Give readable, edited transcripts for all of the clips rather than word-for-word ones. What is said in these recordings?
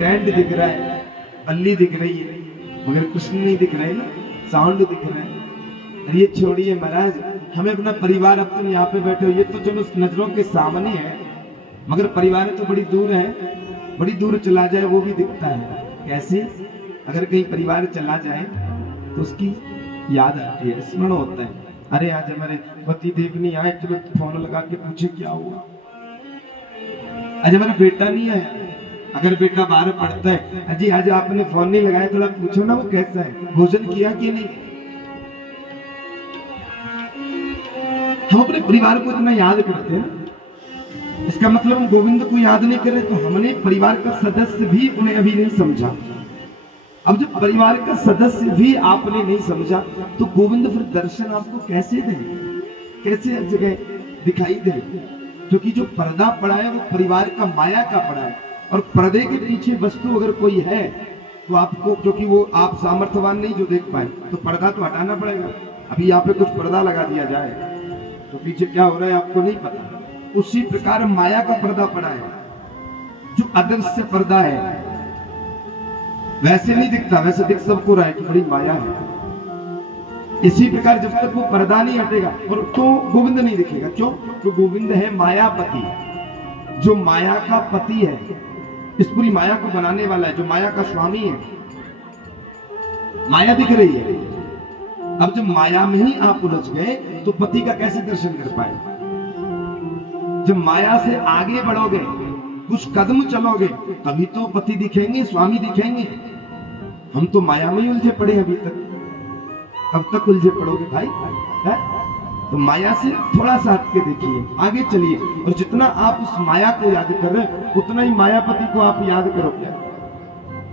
Band दिख रहा है, बल्ली दिख रही है, मगर कृष्ण नहीं दिख रहे ना, साउंड दिख रहा है। अरे ये छोड़िए महाराज, हमें अपना परिवार, अब तुम यहाँ पे बैठे हो, ये तो चलो नजरों के सामने है, मगर परिवार तो बड़ी दूर है, बड़ी दूर चला जाए वो भी दिखता है। कैसे? अगर कहीं परिवार चला जाए तो उसकी याद आती है, स्मरण होता है। अरे आज हमारे पति देव नहीं आए, चलो फोन लगा के पूछे क्या हुआ। आज हमारा बेटा नहीं आया, अगर बेटा बाहर पढ़ता है, अजी आज आपने फोन नहीं लगाया, थोड़ा पूछो ना वो कैसा है, भोजन किया कि नहीं। हम अपने परिवार को इतना याद करते हैं, इसका मतलब हम गोविंद को याद नहीं करें तो हमने परिवार का सदस्य भी उन्हें अभी नहीं समझा। अब जब परिवार का सदस्य भी आपने नहीं समझा तो गोविंद फिर दर्शन आपको कैसे दें, कैसे हर जगह दिखाई दे? क्योंकि जो पर्दा पड़ा है वो परिवार का माया का पड़ा है, और पर्दे के पीछे वस्तु अगर कोई है तो आपको, क्योंकि वो आप सामर्थ्यवान नहीं जो देख पाए, तो पर्दा तो हटाना पड़ेगा। अभी यहाँ पे कुछ पर्दा लगा दिया जाए तो पीछे क्या हो रहा है आपको नहीं पता। उसी प्रकार माया का पर्दा पड़ा है, जो अदृश्य पर्दा है, वैसे नहीं दिखता, वैसे दिख सबको रहा है कि बड़ी माया है। इसी प्रकार जब तक वो पर्दा नहीं हटेगा और तो गोविंद नहीं दिखेगा। क्यों? तो गोविंद है मायापति, जो माया का पति है, इस पूरी माया को बनाने वाला है, जो माया का स्वामी है। माया दिख रही है, अब जब माया में ही आप उलझ गए तो पति का कैसे दर्शन कर पाए? जब माया से आगे बढ़ोगे, कुछ कदम चलोगे, तभी तो पति दिखेंगे, स्वामी दिखेंगे। हम तो माया में ही उलझे पड़े अभी तक। कब तक उलझे पड़ोगे भाई? है? तो माया से थोड़ा सा हट के देखिए, आगे चलिए, और जितना आप उस माया को याद कर रहे हैं उतना ही मायापति को आप याद करोगे।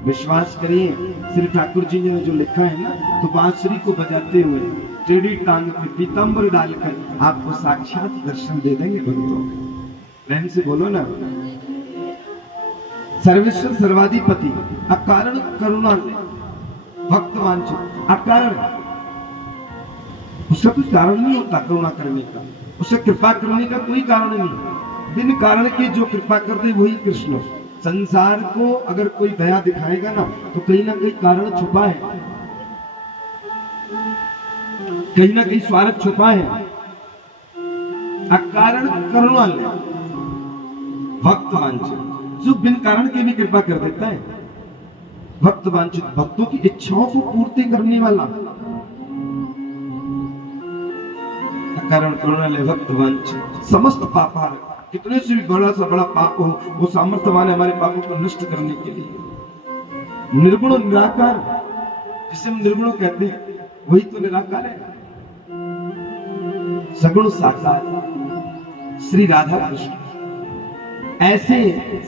विश्वास करिए, श्री ठाकुर जी ने जो लिखा है ना, तो बांसुरी को बजाते हुए टेढ़ी टांग पे पीतांबर डालकर आपको साक्षात दर्शन दे देंगे। भक्तों प्रेम से बोलो ना, सर्वेश्वर सर्वाधिपति, अकारण करुणा, भक्तवांछित, अकारण, उसका कोई कारण नहीं होता करुणा करने का, उसे कृपा करने का कोई कारण नहीं। बिन कारण के जो कृपा कर दे वही कृष्ण। संसार को अगर कोई दया दिखाएगा ना तो कहीं ना कहीं कारण छुपा है, कहीं ना कहीं स्वार्थ छुपा है। अकारण करुणा, भक्त वांछित, जो बिन कारण के भी कृपा कर देता है। भक्त वांछित, भक्तों की इच्छाओं को पूर्ति करने वाला। कारण करुणा ले भक्त वांछित, समस्त पापार, कितने से भी बड़ा सा बड़ा पाप हो वो सामर्थ्यवान है हमारे पापों को नष्ट करने के लिए। निर्गुण निराकार, जिसे हम निर्गुण कहते हैं वही तो निराकार है। सगुण साकार श्री राधा कृष्ण, ऐसे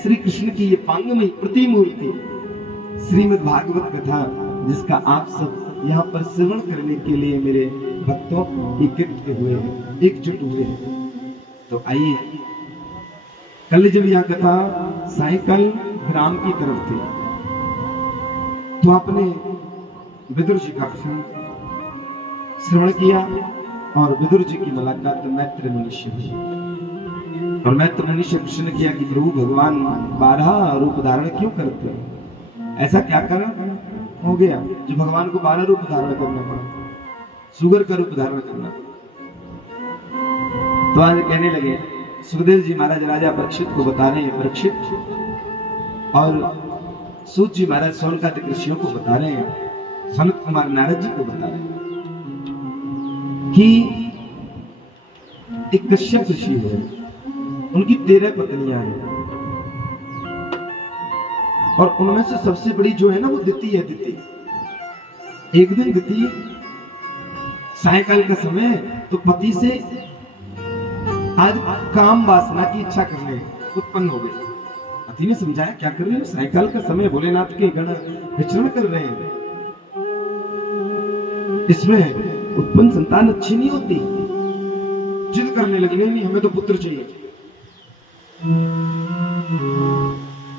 श्री कृष्ण की ये पांगमयी प्रतिमूर्ति श्रीमद् भागवत कथा, जिसका आप सब यहाँ पर श्रवण करने के लिए मेरे भक्तों एकत्रित हुए हैं, एकजुट हुए हैं। तो आइए, कल जब यह कथा साइकिल ग्राम की तरफ थी तो आपने विदुर जी का श्रवण किया, और विदुर जी की मुलाकात मैत्र मनुष्य हुई, और मैत्र मनुष्य प्रश्न किया कि प्रभु भगवान 12 रूप धारण क्यों करते हैं? ऐसा क्या कारण हो गया जो भगवान को 12 रूप धारण करना पड़ा, सुगर का रूप धारण करना? तो आज कहने लगे, सुखदेव जी महाराज राजा परीक्षित को बता रहे हैं, परीक्षित और सूत जी महाराज सौनकादिक ऋषियों को बता रहे हैं, सनत कुमार नारद जी को बता रहे हैं कि एक कश्यप ऋषि है, उनकी 13 पत्नियां हैं, और उनमें से सबसे बड़ी जो है ना वो दिति है। दिति एक दिन दिति सायकाल का समय तो पति से आज काम वासना की इच्छा करने उत्पन्न हो गई। पति ने समझाया क्या कर रहे हो, सायकाल का समय भोलेनाथ के गण विचरण कर रहे हैं, इसमें उत्पन्न संतान अच्छी नहीं होती। जिद करने लगी, नहीं हमें तो पुत्र चाहिए।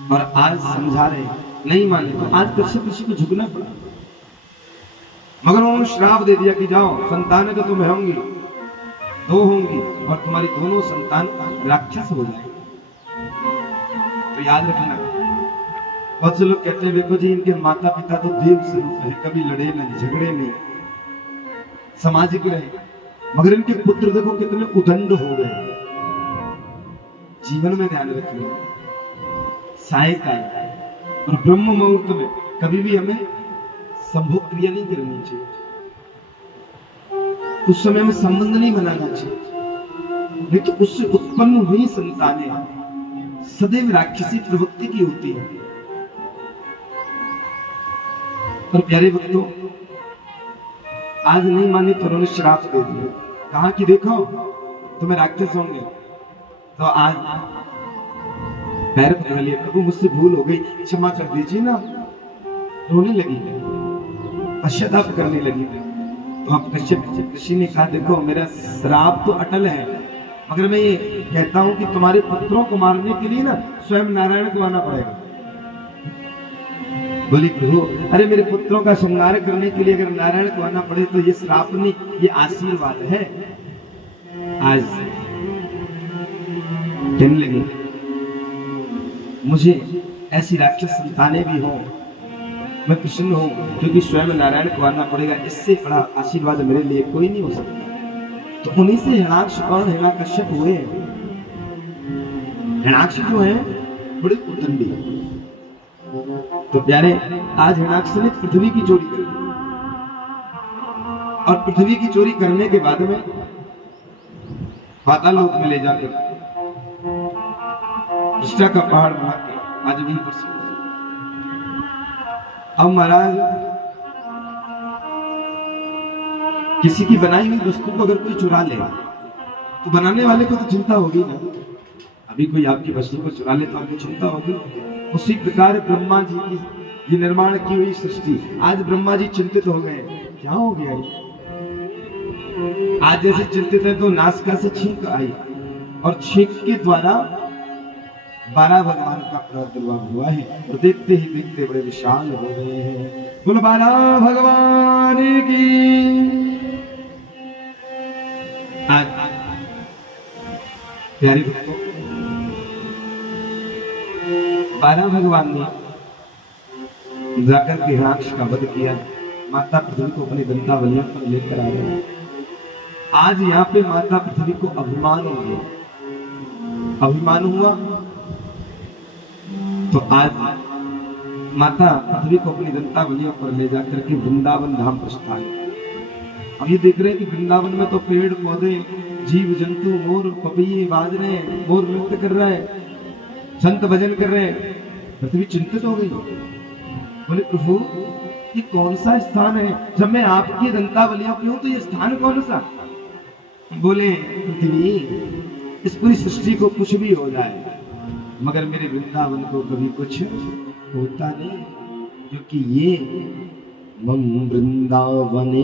और आज समझा रहे नहीं माने, तो आज कश्यप ऋषि को झुकना पड़ा, मगर उन्होंने श्राप दे दिया कि जाओ, संतान तो तुम्हें होंगी, 2 होंगी, और तुम्हारी दोनों संतान राक्षस हो जाएंगे। तो याद रखना, बहुत से लोग कहते हैं देखो जी इनके माता पिता तो देव स्वरूप है, कभी लड़े नहीं झगड़े नहीं, सामाजिक रहे, मगर इनके पुत्र देखो कितने उदंड हो गए। जीवन में ध्यान रखिए, सायकाल और ब्रह्म मुहूर्त में कभी भी हमें संभोग क्रिया नहीं करनी चाहिए, उस समय में संबंध नहीं बनाना चाहिए, नहीं तो उससे उत्पन्न हुई संतानें सदैव राक्षसी प्रवृत्ति की होती है। और प्यारे भक्तों, आज नहीं मानी तो उन्होंने श्राप दे दिया, कहा कि देखो तुम्हें राक्षस होंगे, तो आज पैर पकड़ लिया, प्रभु मुझसे भूल हो गई, क्षमा कर दीजिए ना। रोने लगी, पश्चाताप करने लगी। तो अब कश्यप ऋषि ने कहा देखो मेरा श्राप तो अटल है, मगर मैं ये कहता हूं कि तुम्हारे पुत्रों को मारने के लिए ना स्वयं नारायण को आना पड़ेगा। बोली प्रभु अरे मेरे पुत्रों का संहार करने के लिए अगर नारायण को आना पड़े तो ये श्राप नहीं, ये आशीर्वाद है। आज कहने लगे मुझे ऐसी राक्षस संतानें भी हो, मैं प्रसन्न हूं क्योंकि स्वयं नारायण को आना पड़ेगा, इससे बड़ा आशीर्वाद मेरे लिए कोई नहीं हो सकता। तो उन्हीं से हिरणाक्ष और हिरण्यकश्यप हुए। हिरणाक्ष जो है बड़े उदंडी, तो प्यारे आज हिरणाक्ष ने पृथ्वी की चोरी कर ली, और पृथ्वी की चोरी करने के बाद में पाताल लोक में ले जाकर प्रतिष्ठा का पहाड़ बना के आज भी प्रसिद्ध। अब महाराज किसी की बनाई हुई वस्तु को अगर कोई चुरा ले तो बनाने वाले को तो चिंता होगी ना, अभी कोई आपकी वस्तु को चुरा ले तो आपको चिंता होगी। उसी प्रकार ब्रह्मा जी की ये निर्माण की हुई सृष्टि, आज ब्रह्मा जी चिंतित हो गए, क्या हो गया? आज जैसे चिंतित है तो नासिका से छींक आई, और छींक के द्वारा 12 भगवान का प्रादुर्भाव हुआ है, और देखते ही देखते बड़े विशाल हो गए हैं। बोलो 12 भगवान की। आज प्यारे भक्तों, 12 भगवान ने जाकर के हिरणाक्ष का वध किया, माता पृथ्वी को अपनी दंतावलियों पर लेकर आ गए। आज यहाँ पे माता पृथ्वी को अभिमान हो गया, अभिमान हुआ तो आज माता पृथ्वी को अपनी दंतावलियों पर ले जाकर के वृंदावन धाम प्रस्थान। अब ये देख रहे हैं कि वृंदावन में तो पेड़ पौधे, जीव जंतु, मोर पपीहे बाज रहे हैं, मोर नृत्य कर रहे हैं, संत भजन कर रहे हैं। पृथ्वी चिंतित हो गई, बोले प्रभु ये कौन सा स्थान है, जब मैं आपकी दंतावलियों की हूं तो ये स्थान कौन सा? बोले पृथ्वी इस पूरी सृष्टि को कुछ भी हो जाए मगर मेरे वृंदावन को कभी कुछ होता नहीं, क्योंकि ये मम वृंदावने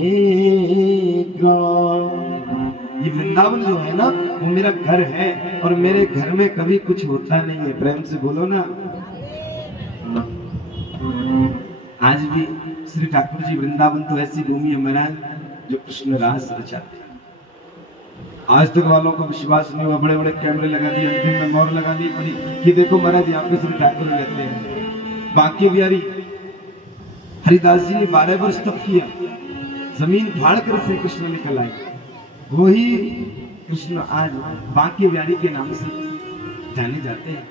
ग्राम, ये वृंदावन जो है ना वो मेरा घर है, और मेरे घर में कभी कुछ होता नहीं है। प्रेम से बोलो ना। आज भी श्री ठाकुर जी वृंदावन तो ऐसी भूमि है महाराज जो कृष्ण रास रचाते हैं। आज तक वालों को विश्वास नहीं हुआ, बड़े बड़े कैमरे लगा दिए, अंतिम में मोहर लगा दी पड़ी कि देखो महाराज यहाँ पे श्री ठाकुर रहते हैं। बांके बिहारी हरिदास जी ने 12 वर्ष तप किया, जमीन फाड़ कर श्री कृष्ण निकल आए। वही कृष्ण आज बांके बिहारी के नाम से जाने जाते हैं।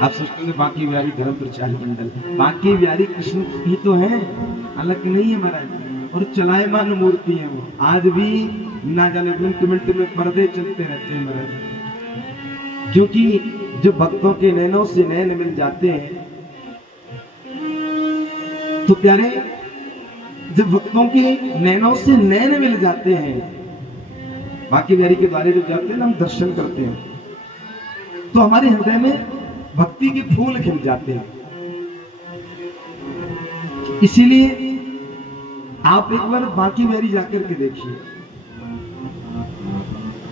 आप सोचते हैं बांके बिहारी धर्म प्रचार मंडल, बांके बिहारी कृष्ण ही तो है, अलग नहीं है महाराज, और चलायमान मूर्ति है वो। आज भी ना जाने मिनट मिनट में पर्दे चलते रहते हैं महाराज, क्योंकि जब भक्तों के नैनों से नैन मिल जाते हैं तो प्यारे, जब भक्तों के नैनों से नैन मिल जाते हैं, बांके बिहारी के द्वारे जब जाते हैं ना हम दर्शन करते हैं तो हमारे हृदय में भक्ति के फूल खिल जाते हैं। इसीलिए आप एक बार बांके बिहारी जाकर के देखिए,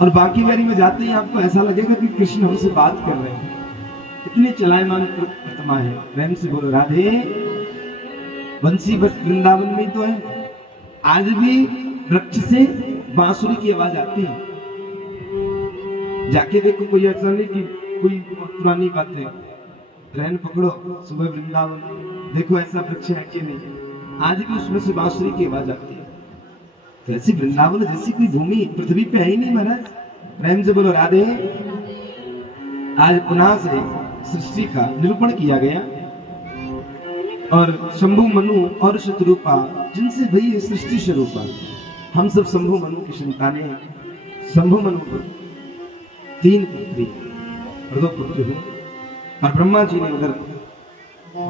और बांके बिहारी में जाते ही आपको ऐसा लगेगा कि कृष्ण हमसे बात कर रहे हैं, इतनी चलायमान प्रतिमा है। प्रेम से बोलो राधे। बंसी वृंदावन में तो है, आज भी वृक्ष से बांसुरी की आवाज आती है। जाके देखो, कोई ऐसा नहीं कि कोई पुरानी बात है, ट्रेन पकड़ो सुबह वृंदावन, देखो ऐसा वृक्ष है कि नहीं, आज भी उसमें से बांसुरी की आवाज आती है। तो ऐसी वृंदावन जैसी कोई भूमि पृथ्वी पे है ही नहीं महाराज। प्रेम से बोलो राधे। आज पुनः से सृष्टि का निरूपण किया गया और शंभु मनु और शत्रुपा जिनसे वही सृष्टि स्वरूपा, हम सब शंभु मनु की संतानें हैं। शंभु मनु को 3 पुत्री और 2 पुत्र हुए और ब्रह्मा जी ने उधर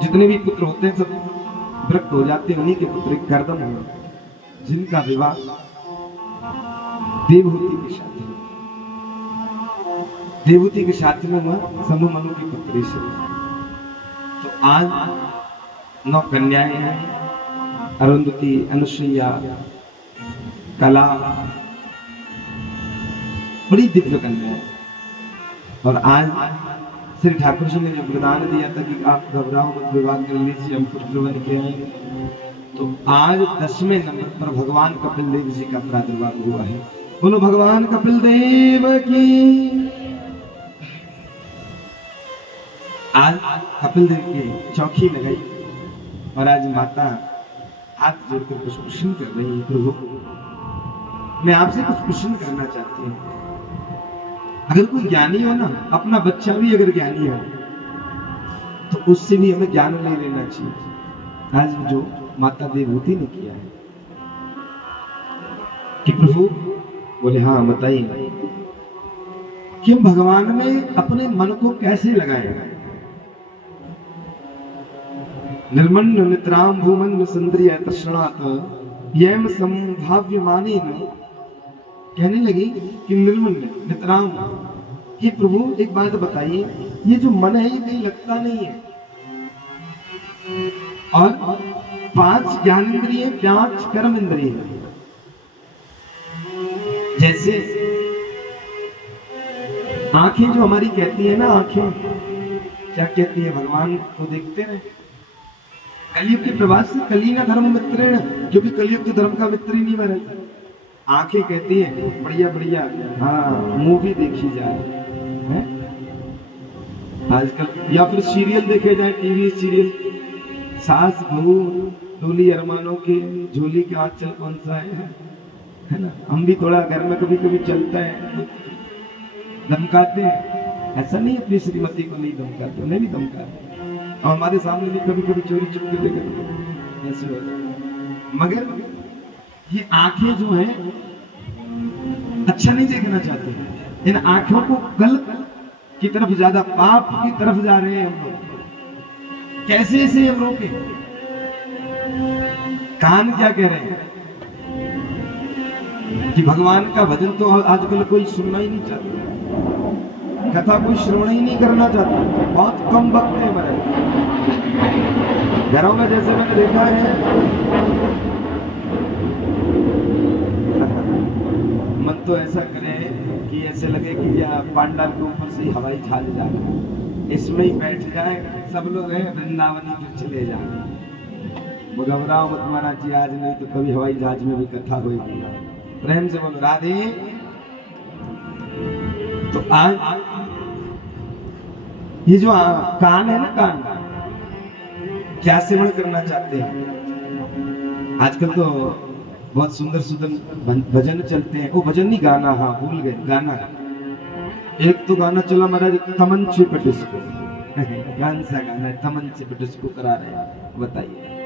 जितने भी पुत्र होते हैं सब विरक्त हो जाते हैं। उन्हीं के पुत्र कर्दम हुए जिनका विवाह देवहूति के साथ हुआ। देवहूति के साथ में हुआ शंभु मनु की पुत्री से। तो आज 9 कन्याएं हैं, अरुंधति, अनुसुईया, कला, बड़ी दिव्य कन्याएं। और आज श्री ठाकुर जी ने जो वरदान दिया था कि आप घबराओ मत, विवाह कर लीजिए, हम पुत्र बन के आएंगे। तो आज 10वें नंबर पर भगवान कपिल देव जी का प्रादुर्भाव हुआ है। बोलो भगवान कपिल देव की। आज कपिल देव की चौकी लगाई और आज माता हाथ जोड़कर कुछ प्रश्न कर रही है। प्रभु मैं आपसे कुछ प्रश्न करना चाहती हूँ। अगर कोई ज्ञानी हो ना, अपना बच्चा भी अगर ज्ञानी हो तो उससे भी हमें ज्ञान ले लेना चाहिए। आज जो माता देवहूति ने किया है कि प्रभु बोले हाँ बताइए कि हम भगवान में अपने मन को कैसे लगाएं। निर्मन्य नितराम भूमन सुंदरिय तृष्णात् यम संभाव्य माने न। कहने लगी कि निर्मन्य नितराम, ये प्रभु एक बात बताइए, ये जो मन है ये कहीं लगता नहीं है और 5 ज्ञान इंद्रिय, 5 कर्म इंद्रिय, जैसे आंखें जो हमारी कहती है ना, आंखें क्या कहती है, भगवान को देखते रहे। कलयुग के प्रवास से कलीना धर्म मित्रेण, जो भी कलयुग के धर्म का मित्र ही नहीं बने। आंखें कहती है बढ़िया बढ़िया हाँ मूवी देखी जाए है आजकल, या फिर सीरियल देखे जाए, टीवी सीरियल, सास बहू डोली अरमानों के झोली के आंचल कौन सा है ना। हम भी थोड़ा घर में कभी कभी चलता है धमकाते हैं, ऐसा नहीं अपनी श्रीमती को नहीं धमकाते, उन्हें भी धमकाते, और हमारे सामने भी कभी कभी चोरी चुपके देखते ऐसे होता है। मगर ये आंखें जो है अच्छा नहीं देखना चाहते। इन आंखों को गलत की तरफ, ज्यादा पाप की तरफ जा रहे हैं हम लोग। कैसे इसे हम रोके? कान क्या कह रहे हैं कि भगवान का भजन तो आजकल कोई सुनना ही नहीं चाहता, कथा कोई श्रवण ही नहीं करना चाहता, बहुत कम वक्त है हमारे घरों में। जैसे मैंने देखा है मन तो ऐसा करे कि ऐसे लगे कि या पांडाल के ऊपर से हवाई जहाज जा रहा है, इसमें ही बैठ जाए, सब लोग हैं वृंदावन फिर चले जाए। वो घबराओ मत महाराज जी, आज नहीं तो कभी हवाई जहाज में भी कथा होगी। प्रेम से बोलो राधे। तो आज ये जो कान है ना, कान क्या सेवन करना चाहते हैं? आजकल तो बहुत सुंदर सुंदर भजन चलते हैं। वो भजन नहीं, गाना, हाँ भूल गए गाना। एक तो गाना चला महाराज, तमंचे पे डिस्को। कौन सा गाना है तमंचे पे डिस्को करा रहे हैं, बताइए।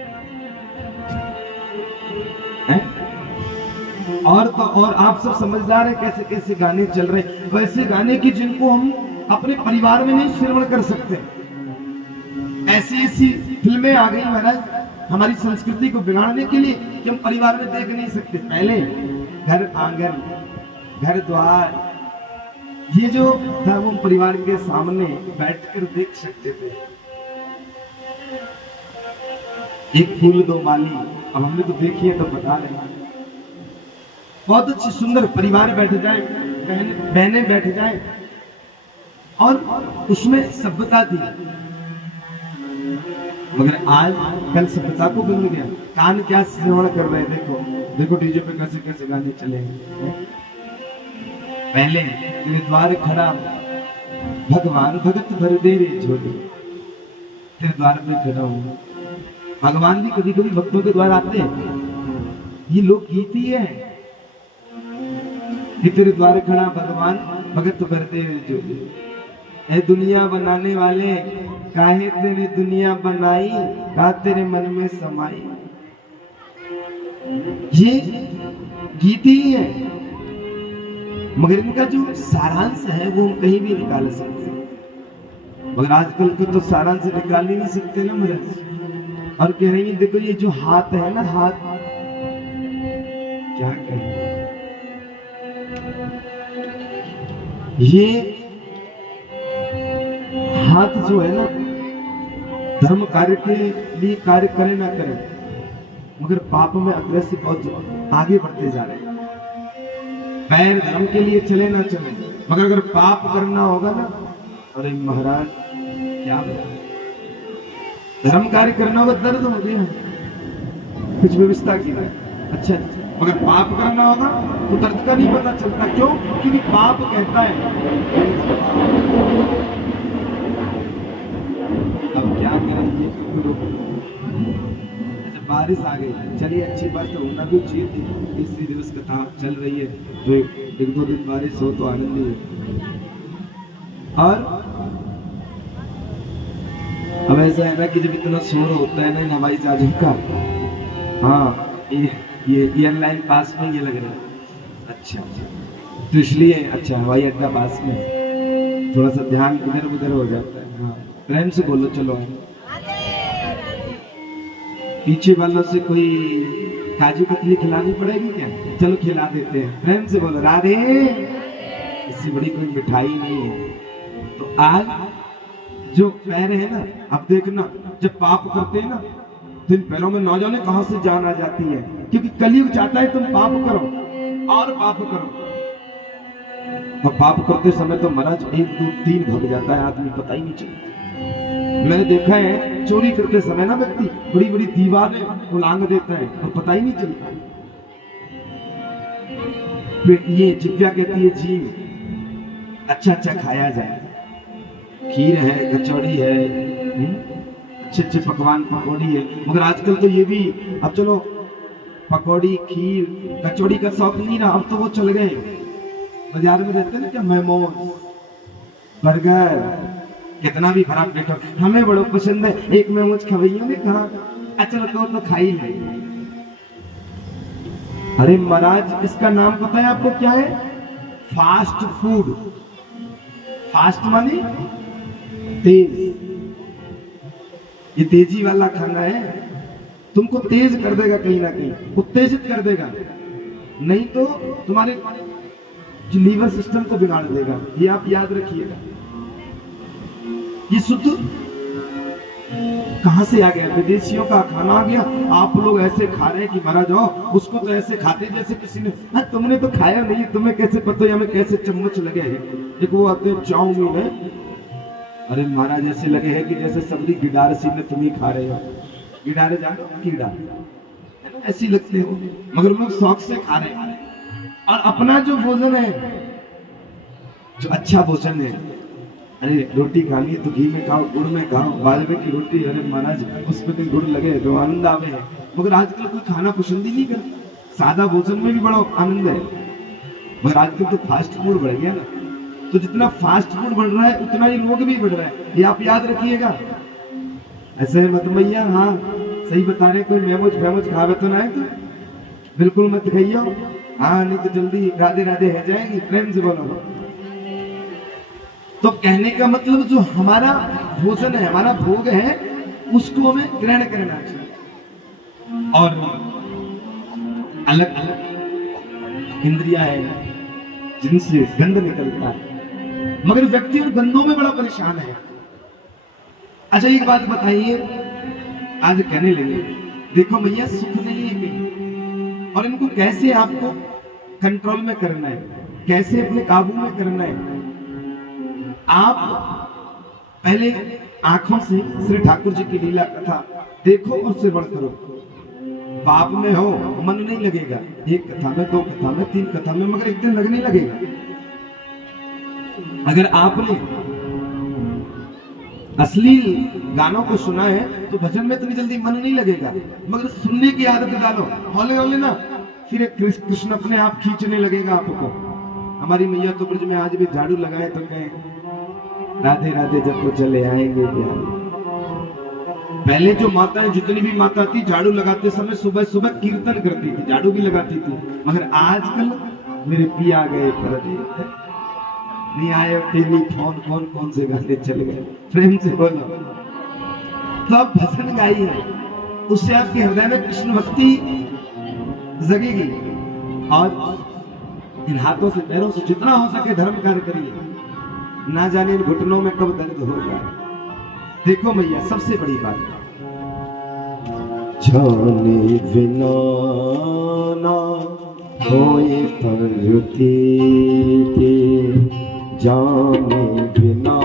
और तो और आप सब समझदार हैं कैसे कैसे गाने चल रहे हैं, वैसे गाने की जिनको हम अपने परिवार में नहीं श्रवण कर सकते। ऐसी ऐसी फिल्में आ गई महाराज हमारी संस्कृति को बिगाड़ने के लिए कि हम परिवार में देख नहीं सकते। पहले घर आंगन, घर द्वार, ये जो था वो परिवार के सामने बैठकर देख सकते थे। एक फूल दो माली, अब हमने तो देखी है तो बता रहे। बहुत अच्छी सुंदर परिवार बैठ जाए, बहनें बैठ जाए और उसमें सभ्यता थी। मगर आज कल सभ्यता को भूल गया। कान क्या श्रवण कर रहे हैं, देखो देखो डीजे पे कैसे कैसे गाने चलेंगे। पहले तेरे द्वार खड़ा भगवान भगत भर दे रे झोली, तेरे द्वार पे खड़ा हूँ। भगवान भी कभी कभी भक्तों के द्वार आते हैं। ये लोग गीत ही है कि तेरे द्वार खड़ा भगवान भगत करते हैं जो। ए दुनिया बनाने वाले, काहे तेरे दुनिया बनाई, का तेरे मन में समाई। ये गीत ही है, मगर इनका जो सारांश है वो हम कहीं भी निकाल सकते हैं। मगर आजकल को तो सारांश निकाल ही नहीं सकते ना महाराज। और कह रही है देखो ये जो हाथ है ना, हाथ क्या कहें, ये हाथ जो है ना, धर्म कार्य के लिए कार्य करे ना करे, मगर पाप में अग्रसर और आगे बढ़ते जा रहे हैं। पैर धर्म के लिए चले ना चले, मगर अगर पाप करना होगा ना, अरे महाराज क्या बताएं, धर्म कार्य करना होगा दर्द हो गया, कुछ व्यवस्था की है अच्छा, मगर पाप करना होगा तो दर्द का नहीं पता चलता। क्यों? क्योंकि पाप कहता है। अब क्या करेंगे, बारिश आ गई, चलिए अच्छी बात तो होना भी चाहिए थी। इसी दिवस कथा चल रही है तो एक दो दिन बारिश हो तो आनंद ही है। और अब ऐसा है ना कि जब इतना शोर होता है ना हवाई जहाजों का, हाँ ये एयरलाइन पास में ये लग रहा है, अच्छा तो इसलिए अच्छा हवाई अड्डा पास में, थोड़ा सा ध्यान इधर उधर हो जाता है। हाँ प्रेम से बोलो, चलो पीछे वालों से कोई काजू कतली खिलानी पड़ेगी क्या? चलो खिला देते हैं, प्रेम से बोलो राधे। इससे बड़ी कोई मिठाई नहीं है। तो आज जो पैर है ना, अब देखना जब पाप करते हैं ना तो इन पैरों में न जाने कहां से जान आ जाती है, क्योंकि कलयुग चाहता है तुम पाप करो और पाप करो। और पाप करते समय तो महाराज 1 2 3 भग जाता है आदमी, पता ही नहीं चलता। मैंने देखा है चोरी करते समय ना व्यक्ति बड़ी बड़ी दीवारें उलांग देता है और पता ही नहीं चलता। फिर ये जिव्या कहती है जीव अच्छा अच्छा खाया जाए, खीर है, कचौड़ी है, अच्छे अच्छे पकवान पकौड़ी है, मगर आजकल तो ये भी, अब चलो पकौड़ी खीर कचौड़ी का शौक नहीं रहा, अब तो वो चल गए बाजार में रहते हैं ना क्या, मोमोज बर्गर, कितना भी खराब प्लेट हो, हमें बड़ा पसंद है। एक मोमोज खवैयों ने कहा अच्छा तो खाई ले। अरे महाराज इसका नाम पता है आपको क्या है? Fast food. फास्ट माने तेज, ये तेजी वाला खाना है, तुमको तेज कर देगा, कहीं ना कहीं उत्तेजित कर देगा, नहीं तो तुम्हारे लीवर सिस्टम को बिगाड़ देगा। ये आप याद रखिएगा। ये शुद्ध कहां से आ गया? विदेशियों का खाना आ गया। आप लोग ऐसे खा रहे हैं कि महाराज हो उसको तो ऐसे खाते जैसे किसी ने, तुमने तो खाया नहीं, तुम्हें कैसे पता है हमें कैसे चम्मच लगे हैं। एक वो आते हैं चाउमीन है, अरे महाराज ऐसे लगे हैं कि जैसे सब्जी गिडार सी में तुम ही खा रहे हो। गिडारे जानो, कीड़ा ऐसी लगते हो, मगर लोग शौक से खा रहे हैं। और अपना जो भोजन है, जो अच्छा भोजन है, अरे रोटी खानी है तो घी में खाओ, गुड़ में खाओ, बाजरे की रोटी, अरे महाराज उस पर गुड़ लगे तो आनंद आवे है। मगर आजकल कोई खाना पसंद ही नहीं करता, सादा भोजन में भी बड़ा आनंद है। मगर आजकल तो फास्ट फूड बढ़ गया ना, तो जितना फास्ट फूड बढ़ रहा है उतना ही रोग भी बढ़ रहा है, ये आप याद रखिएगा। ऐसे मत भैया, हाँ सही बता रहे, कोई मेमोज खावे तो ना है, तो बिल्कुल मत खाइयो, हाँ नहीं तो जल्दी राधे राधे हो जाएगी। प्रेम से बोलो। तो कहने का मतलब जो हमारा भोजन है, हमारा भोग है, उसको हमें ग्रहण करना चाहिए। और अलग अलग इंद्रियां है जिनसे गंध निकलता है, मगर व्यक्ति उन गंधों में बड़ा परेशान है। अच्छा एक बात बताइए, आज कहने लगे देखो भैया सुख नहीं है कहीं, और इनको कैसे आपको कंट्रोल में करना है, कैसे अपने काबू में करना है। आप पहले आंखों से श्री ठाकुर जी की लीला कथा देखो और श्रवण करो। पाप में हो मन नहीं लगेगा, एक कथा में, 2 कथा में, 3 कथा में, मगर एक दिन लगने लगेगा। अगर आपने अश्लील गानों को सुना है तो भजन में इतनी जल्दी मन नहीं लगेगा, मगर सुनने की आदत डालो, हौले हौले ना, फिर कृष्ण अपने आप खींचने लगेगा आपको। हमारी मैया तो ब्रज में आज भी झाड़ू लगाए तो कहे राधे राधे जब तो चले आएंगे क्या। पहले जो माताएं, जितनी भी माता थी, झाड़ू लगाते समय सुबह सुबह कीर्तन करती थी, झाड़ू भी लगाती थी। मगर आजकल मेरे पिया गए पर नहीं आए, टेलीफोन कौन से गाने चल गए, प्रेम से बोलो। तो आप भजन गाइए, उससे आपके हृदय में कृष्ण भक्ति जगेगी। और इन हाथों से पैरों से जितना हो सके धर्म कार्य करिए, ना जाने इन घुटनों में कब दर्द हो जाए। देखो मैया, सबसे बड़ी बात, जाने बिना ना होए प्रकृति के, जाने बिना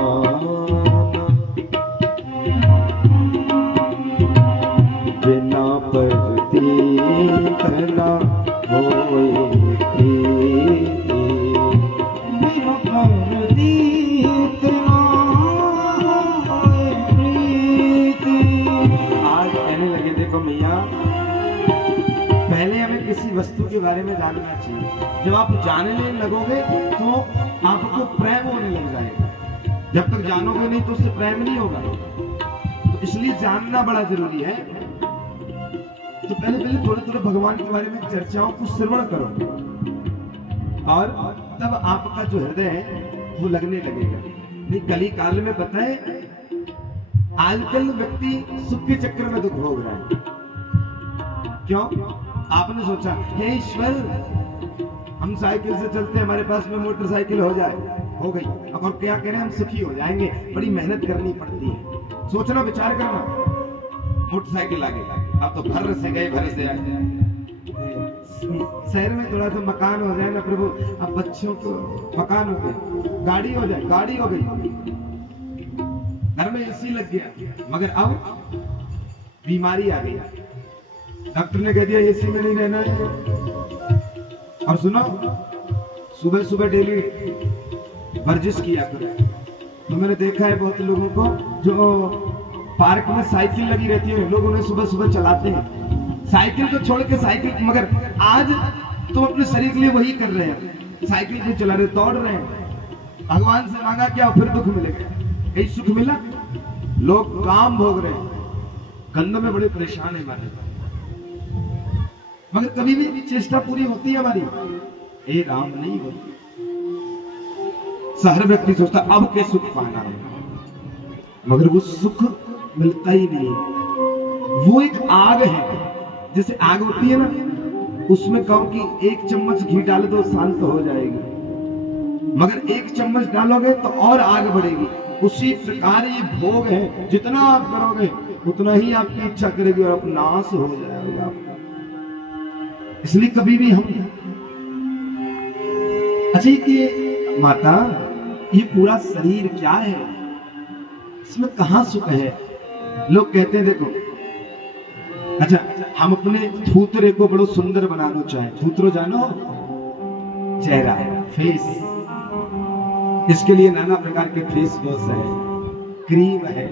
बिना प्रकृति ना होए किसी वस्तु के बारे में जानना चाहिए। जब आप जानने लगोगे तो आपको प्रेम होने लग जाएगा। जब तक जानोगे नहीं तो उससे प्रेम नहीं होगा। तो इसलिए जानना बड़ा जरूरी है। तो पहले थोड़े भगवान के बारे में चर्चाओं को श्रवण करो, और तब आपका जो हृदय है वो लगने लगेगा। नहीं, कली काल में बताए, आजकल व्यक्ति सुख के चक्कर में दुख भोग रहा है। क्यों? आपने सोचा हे ईश्वर, हम साइकिल से चलते, हमारे पास में मोटरसाइकिल हो जाए, हो गई, अब और क्या करें, हम सुखी हो जाएंगे, बड़ी मेहनत करनी पड़ती है। सोचना, विचार करना, मोटरसाइकिल आ गई, अब तो भर से गए भर से आए। शहर में थोड़ा सा मकान हो जाए ना प्रभु, अब बच्चों को मकान हो गए, गाड़ी हो जाए, गाड़ी हो गई, घर में एसी लग गया, मगर अब बीमारी आ गई, डॉक्टर ने कह दिया एसी में नहीं रहना है। और सुनो, सुबह सुबह डेली वर्जिश किया करो। तो मैंने देखा है बहुत लोगों को जो पार्क में साइकिल लगी रहती है, लोग उन्हें सुबह सुबह चलाते हैं। साइकिल को छोड़ के साइकिल, मगर आज तुम अपने शरीर के लिए वही कर रहे हैं, साइकिल को चला रहे, दौड़ रहे हैं। भगवान से मांगा क्या, फिर दुख मिलेगा। कहीं सुख मिला? लोग काम भोग रहे हैं, गंदों में बड़े परेशान है हमारे, मगर कभी भी चेष्टा पूरी होती है हमारी? हे राम, नहीं होती। हर व्यक्ति सोचता अब के सुख पाना है, मगर वो सुख मिलता ही नहीं। वो एक आग है, जैसे आग होती है ना, उसमें कहो कि 1 चम्मच घी डाल दो, शांत हो जाएगी, मगर 1 चम्मच डालोगे तो और आग बढ़ेगी। उसी प्रकार ये भोग है, जितना आप करोगे उतना ही आपकी इच्छा करेगी और अपना नाश हो जाएगा। इसलिए कभी भी हम, अच्छा ये माता, ये पूरा शरीर क्या है, इसमें कहां सुख है? लोग कहते हैं देखो, अच्छा हम अपने थूतरे को बड़ो सुंदर बनाना चाहें, थूतरो जानो, चेहरा, फेस, इसके लिए नाना प्रकार के फेस वॉश है, क्रीम है?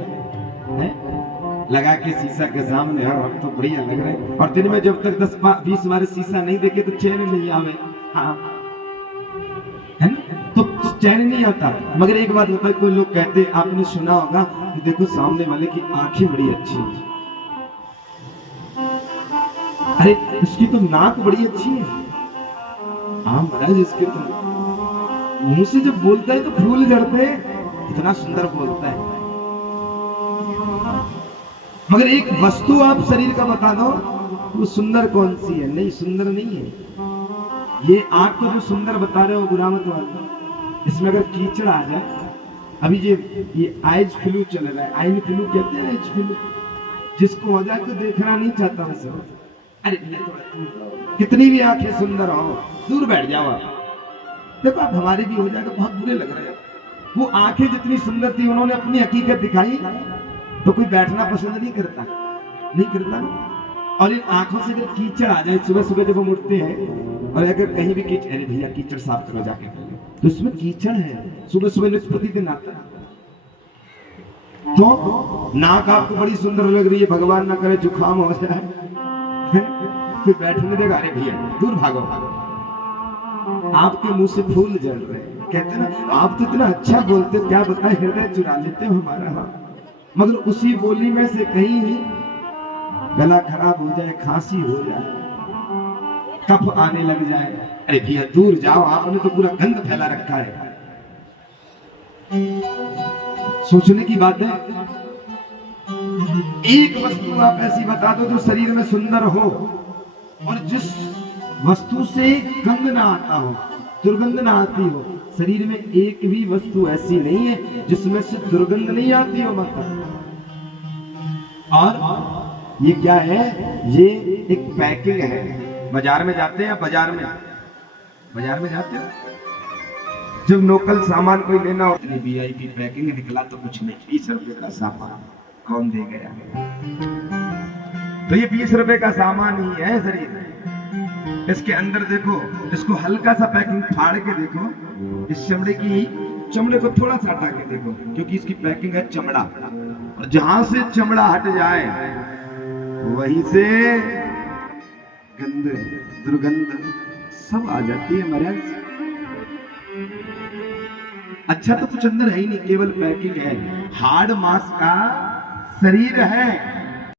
लगा के शीशा के सामने, हम तो बढ़िया लग रहे हैं। और दिन में जब तक 10-20 बार शीशा नहीं देखे तो चैन नहीं आवे, हाँ है ना, तो चैन नहीं आता। मगर एक बात होता है, कोई लोग कहते, आपने सुना होगा कि देखो सामने वाले की आंखें बड़ी अच्छी है, अरे उसकी तो नाक बड़ी अच्छी है, हाँ महाराज इसके तो मुंह से जब बोलता है तो फूल झड़ते हैं, इतना सुंदर बोलता है। मगर एक वस्तु आप शरीर का बता दो, वो सुंदर कौन सी है? नहीं, सुंदर नहीं है। ये आंख को जो सुंदर बता रहे हो गुरामत वाले, इसमें अगर कीचड़ आ जाए, अभी ये आइज फ्लू चल रहा है, आइन फ्लू कहते हैं, आइज फ्लू, जिसको हो जाए तो देखना नहीं चाहता वैसे। अरे कितनी भी आंखें सुंदर हो, दूर बैठ जाओ आप। देखो आप हमारे भी हो जाएगा, बहुत बुरे लग रहे हैं। वो आंखें जितनी सुंदर थी, उन्होंने अपनी हकीकत दिखाई, तो कोई बैठना पसंद नहीं करता ना। और इन आंखों से जब कीचड़ आ जाए, सुबह सुबह जब हम उठते हैं और अगर कहीं भी कीचड़, अरे भैया कीचड़ साफ करो जाके, तो इसमें कीचड़ है, सुबह सुबह प्रतिदिन आता है। तो नाक आपको बड़ी सुंदर लग रही है, भगवान ना करे जुकाम हो जाए, फिर बैठने देगा, अरे भैया दूर भागो। आपके मुंह से फूल जल रहे हैं, कहते ना आप तो इतना अच्छा बोलते, क्या बताए हृदय चुरा लेते हो हमारा। मगर उसी बोली में से कहीं गला खराब हो जाए, खांसी हो जाए, कफ आने लग जाए, अरे भैया दूर जाओ, आपने तो पूरा गंध फैला रखा है। सोचने की बात है, एक वस्तु आप ऐसी बता दो जो शरीर में सुंदर हो और जिस वस्तु से गंध ना आता हो, दुर्गंध ना आती हो। शरीर में एक भी वस्तु ऐसी नहीं है जिसमें से दुर्गंध नहीं आती हो मतलब। और ये क्या है, ये एक पैकिंग है। बाजार में जाते हैं, बाजार में जाते हैं, जब लोकल सामान कोई लेना हो, VIP पैकिंग निकला तो कुछ नहीं, 20 रुपए का सामान कौन दे गया। तो ये 20 रुपए का सामान ही है शरीर। इसके अंदर देखो, इसको हल्का सा पैकिंग फाड़ के देखो, इस चमड़े को थोड़ा सा हटा के देखो, क्योंकि इसकी पैकिंग है चमड़ा, और जहां से चमड़ा हट जाए वहीं से गंध, दुर्गंध सब आ जाती है महाराज। अच्छा तो कुछ अंदर है ही नहीं, केवल पैकिंग है। हार्ड मांस का शरीर है,